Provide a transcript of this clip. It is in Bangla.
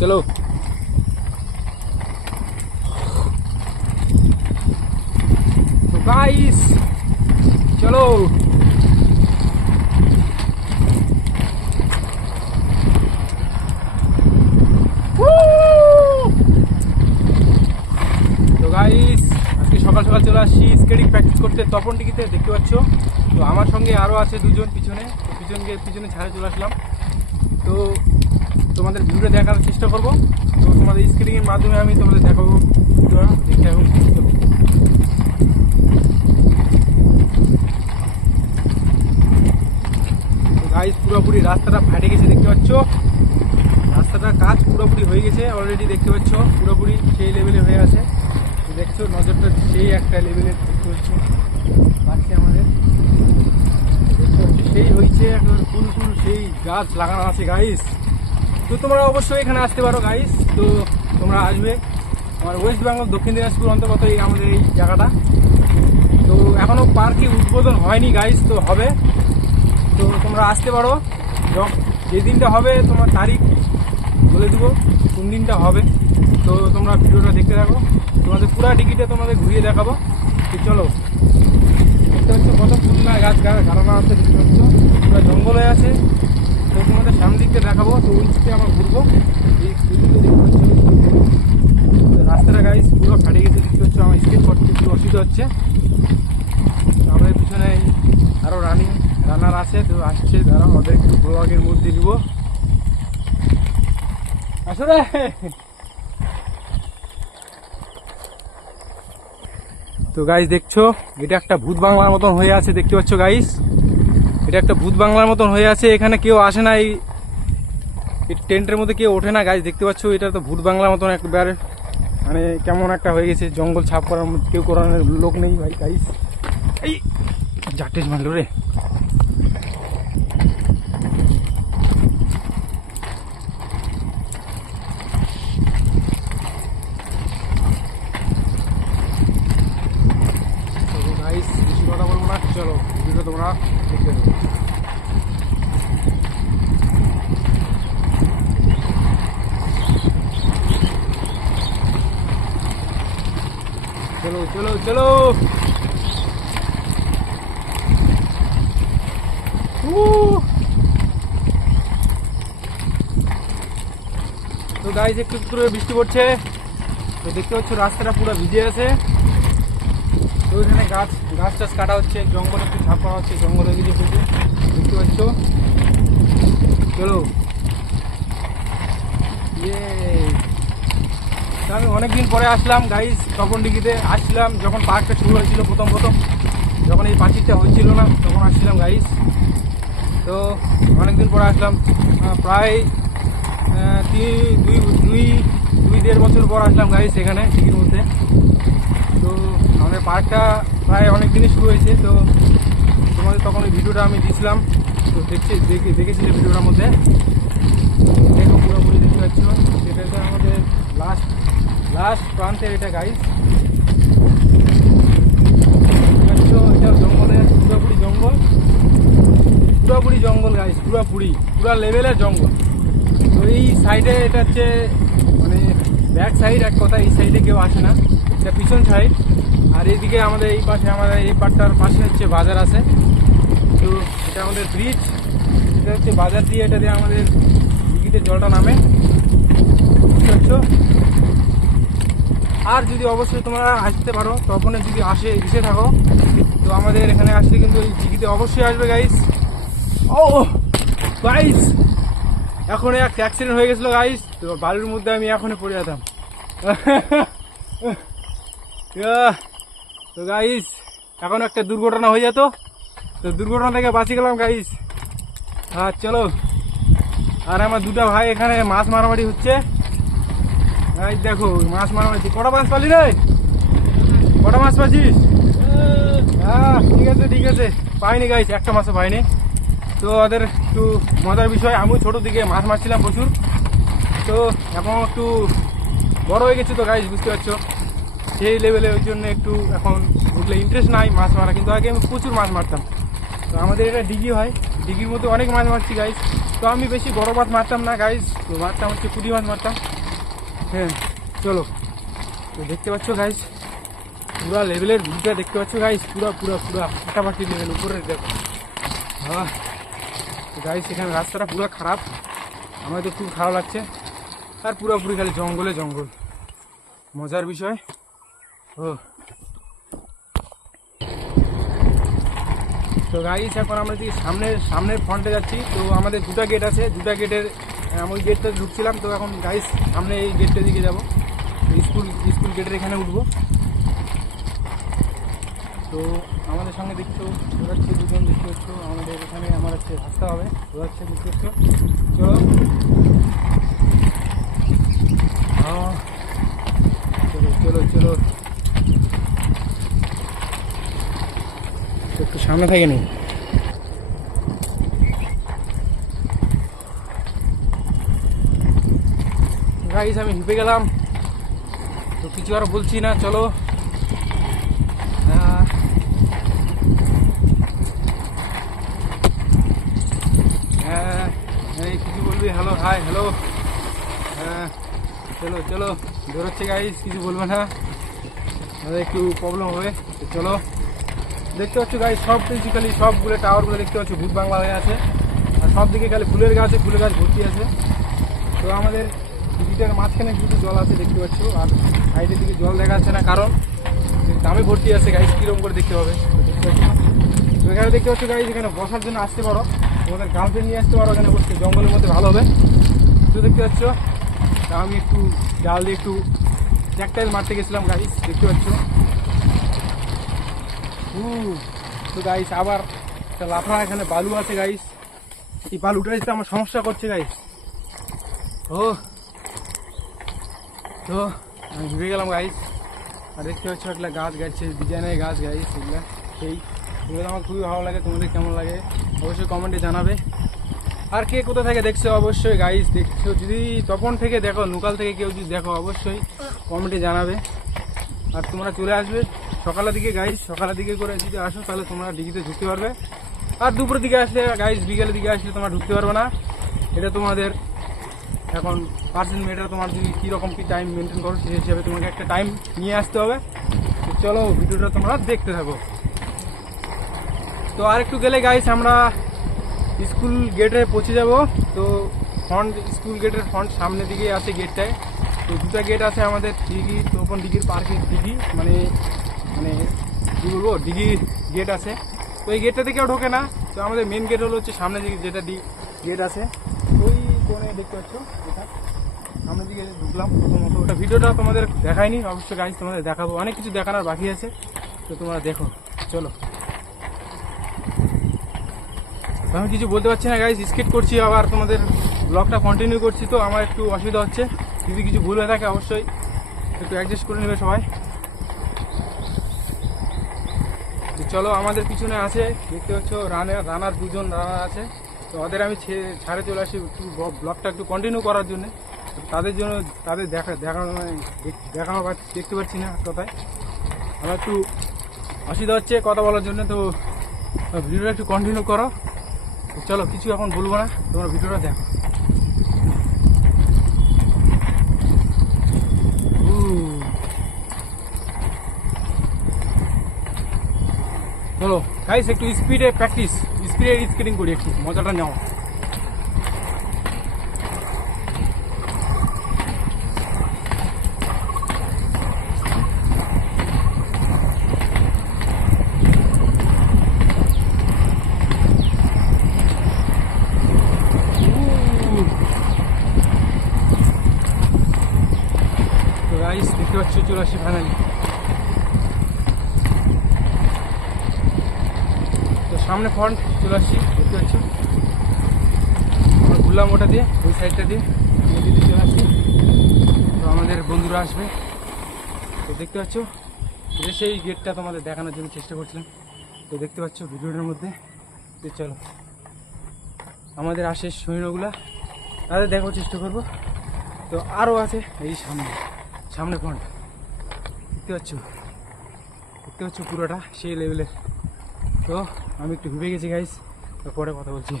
চলো। তো গাইস চলো। তো গাইস আজকে সকাল সকাল চলে আসছি স্কেটিং প্র্যাকটিস করতে তপনডিঘিতে, দেখতে পাচ্ছ। তো আমার সঙ্গে আরও আছে দুজন পিছনে, তো পিছনে ছাড়ে চলে আসলাম। তো তোমাদের ভিডিওটা দেখার চেষ্টা করবো। তো তোমাদের স্কেটিংয়ের মাধ্যমে আমি তোমাদের দেখাবো, দেখতে এখন চলো। তো গাইস পুরোপুরি রাস্তাটা ফাটে গেছে, দেখতে পাচ্ছ। রাস্তাটার কাজ পুরোপুরি হয়ে গেছে অলরেডি, দেখতে পাচ্ছ। পুরোপুরি সেই লেভেলে হয়ে আছে, দেখছো। নজরটা সেই একটা লেভেলের দেখতে পাচ্ছ, পাচ্ছে আমাদের দেখতে পাচ্ছ। সেই হয়েছে একেবারে ফুল সেই গাছ লাগানো আছে গাইস। তো তোমরা অবশ্যই এখানে আসতে পারো গাইস। তো তোমরা আসবে, আমার ওয়েস্ট বেঙ্গল দক্ষিণ দিনাজপুর অন্তর্গত এই আমাদের এই জায়গাটা। তো এখনও পার্কে উদ্বোধন হয়নি গাইস, তো হবে। তো তোমরা আসতে পারো, যে দিনটা হবে তোমার তারিখ বলে দেবো কোন দিনটা হবে। তো তোমরা ভিডিওটা দেখতে থাকো, তোমাদের পুরা টিকিটে তোমাদের ঘুরিয়ে দেখাবো। তো চলো, দেখতে পাচ্ছ কত পুরোনো গাছ গাড়ানো আছে, দেখতে পাচ্ছ পুরো জঙ্গল হয়ে আছে। তো তোমাদের সামনে দিকটা দেখাবো, তো ওই দিকে আমরা ঘুরবো। রাস্তাটা গাইস পুরো ফাটে গেছে, দেখতে পাচ্ছ। আমার স্কেট করতে পুরো অসুবিধা হচ্ছে। আমাদের পিছনে আরও রানার আছে, তো আসছে, তারা আমাদের একটু ব্লগের মধ্যে দিব আসলে। তো গাইস দেখছো, এটা একটা ভূত বাংলার মতন হয়ে আছে, দেখতে পাচ্ছ গাইস। এটা একটা ভূত বাংলার মতন হয়ে আছে, এখানে কেউ আসে না, এই টেন্টের মধ্যে কেউ ওঠে না গাইস, দেখতে পাচ্ছ। এটা তো ভূত বাংলার মতন একবারে মানে কেমন একটা হয়ে গেছে, জঙ্গল ছাপ করার মধ্যে কেউ করার লোক নেই ভাই গাইস। এই জাটেজ মারলো রে। বেশি কথা বলবো না, চলো ভিডিওটা তোমরা দেখতে দেবো। চলো চলো চলো। তো গাইস একটু একটু বৃষ্টি পড়ছে, তো দেখতে পাচ্ছ রাস্তাটা পুরো ভিজে আছে। তো ওইখানে গাছ টাছ কাটা হচ্ছে, জঙ্গলে একটু ঝাঁপ করা হচ্ছে, জঙ্গলে দিকে পড়ছে, দেখতে পাচ্ছ। চলো আমি অনেকদিন পরে আসলাম গাইস তপনডিঘিতে। আসছিলাম যখন পার্কটা শুরু হয়েছিল প্রথম যখন এই পাঁচিরটা হচ্ছিল না, তখন আসছিলাম গাইস। তো অনেকদিন পরে আসলাম, প্রায় দুই দেড় বছর পর আসলাম গাইস এখানে টিকির মধ্যে। তো আমাদের পার্কটা প্রায় অনেক দিনই শুরু হয়েছে। তো তোমাদের তখন ওই ভিডিওটা আমি দিয়েছিলাম, তো দেখেছিলে ভিডিওটার মধ্যে। দেখো পুরোপুরি দেখতে পাচ্ছ, এটা আমাদের লাস্ট প্রান্তের এটা গাইস। এটা জঙ্গলের পুরোপুরি জঙ্গল গাইস, পুরা লেভেলের জঙ্গল। তো এই সাইডে এটা হচ্ছে মানে ব্যাক সাইড, এক কথা এই সাইডে কেউ আসে না, এটা পিছন সাইড। আর এইদিকে আমাদের এই পাশে, আমাদের এই পাটটার পাশে হচ্ছে বাজার আছে। তো এটা আমাদের ব্রিজ, এটা হচ্ছে বাজার দিয়ে, এটা দিয়ে আমাদের দিঘিতে জলটা নামে, বুঝতে পারছো। আর যদি অবশ্যই তোমরা আসতে পারো, তখন যদি এসে থাকো, তো আমাদের এখানে আসলে কিন্তু এই দিঘিতে অবশ্যই আসবে গাইস। ও গাইস এখন একটা অ্যাক্সিডেন্ট হয়ে গেছিলো গাইস, তো বালুর মধ্যে আমি এখনই পড়ে যেতাম। তো গাইস এখন একটা দুর্ঘটনা হয়ে যেত, তো দুর্ঘটনা থেকে বাঁচিয়ে গেলাম গাইস। হ্যাঁ চলো। আর আমার দুটা ভাই এখানে মাছ মারামারি হচ্ছে, দেখো মাছ মারামারি। কটা মাছ পালি রে? কটা মাছ পাচ্ছিস? হ্যাঁ ঠিক আছে পাইনি গাইস, একটা মাছও পাইনি। তো ওদের একটু মজার বিষয়, আমিও ছোটো দিকে মাছ মারছিলাম প্রচুর। তো এখন একটু বড় হয়ে গেছে তো গাইস, বুঝতে পারছো। সেই লেভেলে, ওই জন্য একটু এখন বুঝলে ইন্টারেস্ট নাই মাছ মারা, কিন্তু আগে আমি প্রচুর মাছ মারতাম। তো আমাদের এটা ডিগি হয়, ডিগির মধ্যে অনেক মাছ মারছি গাইস। তো আমি বেশি বড় মাছ মারতাম না গাইস, তো মারতাম হচ্ছে পুঁটি মাছ মারতাম। হ্যাঁ চলো, তো দেখতে পাচ্ছ গাইস পুরা লেভেলের ভিউটা দেখতে পাচ্ছ গাইস, পুরা ফাটাফাটি লেভেল উপরের দেখো। হ্যাঁ তো গাইস এখানে রাস্তাটা পুরো খারাপ, আমার তো খুব খারাপ লাগছে। আর পুরোপুরি খালি জঙ্গলে জঙ্গল, মজার বিষয়। ও তো গাইস এখন আমরা যদি সামনের ফ্রন্টে যাচ্ছি। তো আমাদের দুটা গেট আছে, দুটা গেটের আমি ওই গেটটা ঢুকছিলাম। তো এখন গাইস সামনে এই গেটটার দিকে যাবো, স্কুল গেটের এখানে উঠবো। তো আমাদের সঙ্গে দেখছো ঘোরাচ্ছে দুজন, দেখতে পাচ্ছ আমাদের এখানে আমার হচ্ছে ভাবতে হবে ঘোরাচ্ছে, দেখতে পাচ্ছ। চলো চলো চলো একটু সামনে থাকে নি গাইস, আমি হিপে গেলাম তো কিছু আর বলছি না। চলো এই কিছু বলবি? Hello, hi, hello. হ্যাঁ চলো চলো বেরোচ্ছে গাইস, কিছু বলবে না, একটু প্রবলেম হবে। তো চলো দেখতে পাচ্ছ গাইস সব বেসিক্যালি সবগুলো টাওয়ারগুলো দেখতে পাচ্ছ ভূত বাংলা হয়ে আছে, আর সব দিকে খালি ফুলের গাছ ভর্তি আছে। তো আমাদের দিদিটার মাঝখানে কিছু জল আছে দেখতে পাচ্ছ, আর সাইডের দিকে জল দেখা যাচ্ছে না, কারণ দামে ভর্তি আছে গাইস, কিরকম করে দেখতে হবে। তো দেখতে পাচ্ছ, তো এখানে দেখতে পাচ্ছ গাইস এখানে বসার জন্য আসতে পারো, তোমাদের গার্লফ্রেন্ড নিয়ে আসতে পারো, এখানে বসতে জঙ্গলের মধ্যে ভালো হবে। তো দেখতে পাচ্ছ আমি একটু জাল দিয়ে একটু ট্যাকটাইল মারতে গেছিলাম গাইস, দেখতে পাচ্ছ। তো গাইস আবার একটা লাফা, এখানে বালু আছে গাইস, এই বালুটা এসে আমার সমস্যা করছে গাইস। ও তো আমি ঘুরে গেলাম গাইস, আর দেখতে পাচ্ছ একটা গাছ গাইছে, ডিজাইনের গাছ গাইস, এগুলো আমার খুবই ভালো লাগে। তোমাদের কেমন লাগে অবশ্যই কমেন্টে জানাবে। আর কে কোথা থেকে দেখছো অবশ্যই গাইস, দেখছো যদি তপন থেকে দেখো, লোকাল থেকে কেউ যদি দেখো অবশ্যই কমেন্টে জানাবে। আর তোমরা চলে আসবে সকালের দিকে গাইস, সকালের দিকে করে যদি আসো তাহলে তোমরা ডিগিতে ঢুকতে পারবে। আর দুপুরের দিকে আসলে গাইস, বিকেলের দিকে আসলে তোমরা ঢুকতে পারবে না। এটা তোমাদের এখন পার্সেন্ট মেটার, তোমার যদি কীরকম কী টাইম মেনটেন করো সেই হিসাবে তোমাকে একটা টাইম নিয়ে আসতে হবে। তো চলো ভিডিওটা তোমরা দেখতে থাকো। তো আর একটু গেলে গাইস আমরা স্কুল গেটে পৌঁছে যাব। তো স্কুল গেটের ফ্রন্ট সামনের দিকে আছে গেটটায়। তো দুটা গেট আছে আমাদের, ডিগি তপন ডিগির পার্কের ডিগি, মানে কী বলবো, ডিগি গেট আছে। তো এই গেটটা থেকেও ঢোকে না। তো আমাদের মেন গেট হলো হচ্ছে সামনের দিকে যেটা গেট আছে, ওই কোণে দেখতে পাচ্ছ, এটা সামনের দিকে ঢুকলাম প্রথমত। ওটা ভিডিওটা তোমাদের দেখায়নি, অবশ্যই গাইজ তোমাদের দেখাবো, অনেক কিছু দেখানোর বাকি আছে, তো তোমরা দেখো। চলো, আমি কিছু বলতে পারছি না গাইজ, স্কিপ করছি, আবার তোমাদের ব্লগটা কন্টিনিউ করছি। তো আমার একটু অসুবিধা হচ্ছে, যদি কিছু ভুল হয়ে থাকে অবশ্যই একটু অ্যাডজাস্ট করে নেবে সবাই। চলো, আমাদের পিছনে আছে দেখতে পাচ্ছ রানার দুজন রানার আছে। তো ওদের আমি ছাড়ে চলে আসি একটু ব্লগটা একটু কন্টিনিউ করার জন্য। তাদের জন্য তাদের দেখানো দেখতে পাচ্ছি না কথায়, আমার একটু অসুবিধা হচ্ছে কথা বলার জন্য। তো ভিডিওটা একটু কন্টিনিউ করো। চলো, কিছু এখন বলবো না, তোমরা ভিডিওটা দেখো। চলো গাইস, একটু স্পিডে স্কেটিং করি, একটু মজাটা নাও। তো গাইস দেখতে পাচ্ছ চলে আসি ফাইনালি। সামনে ফ্রন্ট চলে আসছি দেখতে পাচ্ছ, ঘুরলাম ওটা দিয়ে, ওই সাইডটা দিয়ে নদীতে চলে আসছি। তো আমাদের বন্ধুরা আসবে, তো দেখতে পাচ্ছ এটা সেই গেটটা তোমাদের দেখানোর জন্য চেষ্টা করছিলাম। তো দেখতে পাচ্ছ ভিডিওটার মধ্যে। তো চলো, আমাদের আসে সৈন্যগুলা, তাদের দেখার চেষ্টা করবো। তো আরও আছে এই সামনে দেখতে পাচ্ছ পুরোটা সেই লেভেলের। তো তো আমি একটু ভেবে গেছি গাইস, পরে কথা বলছি।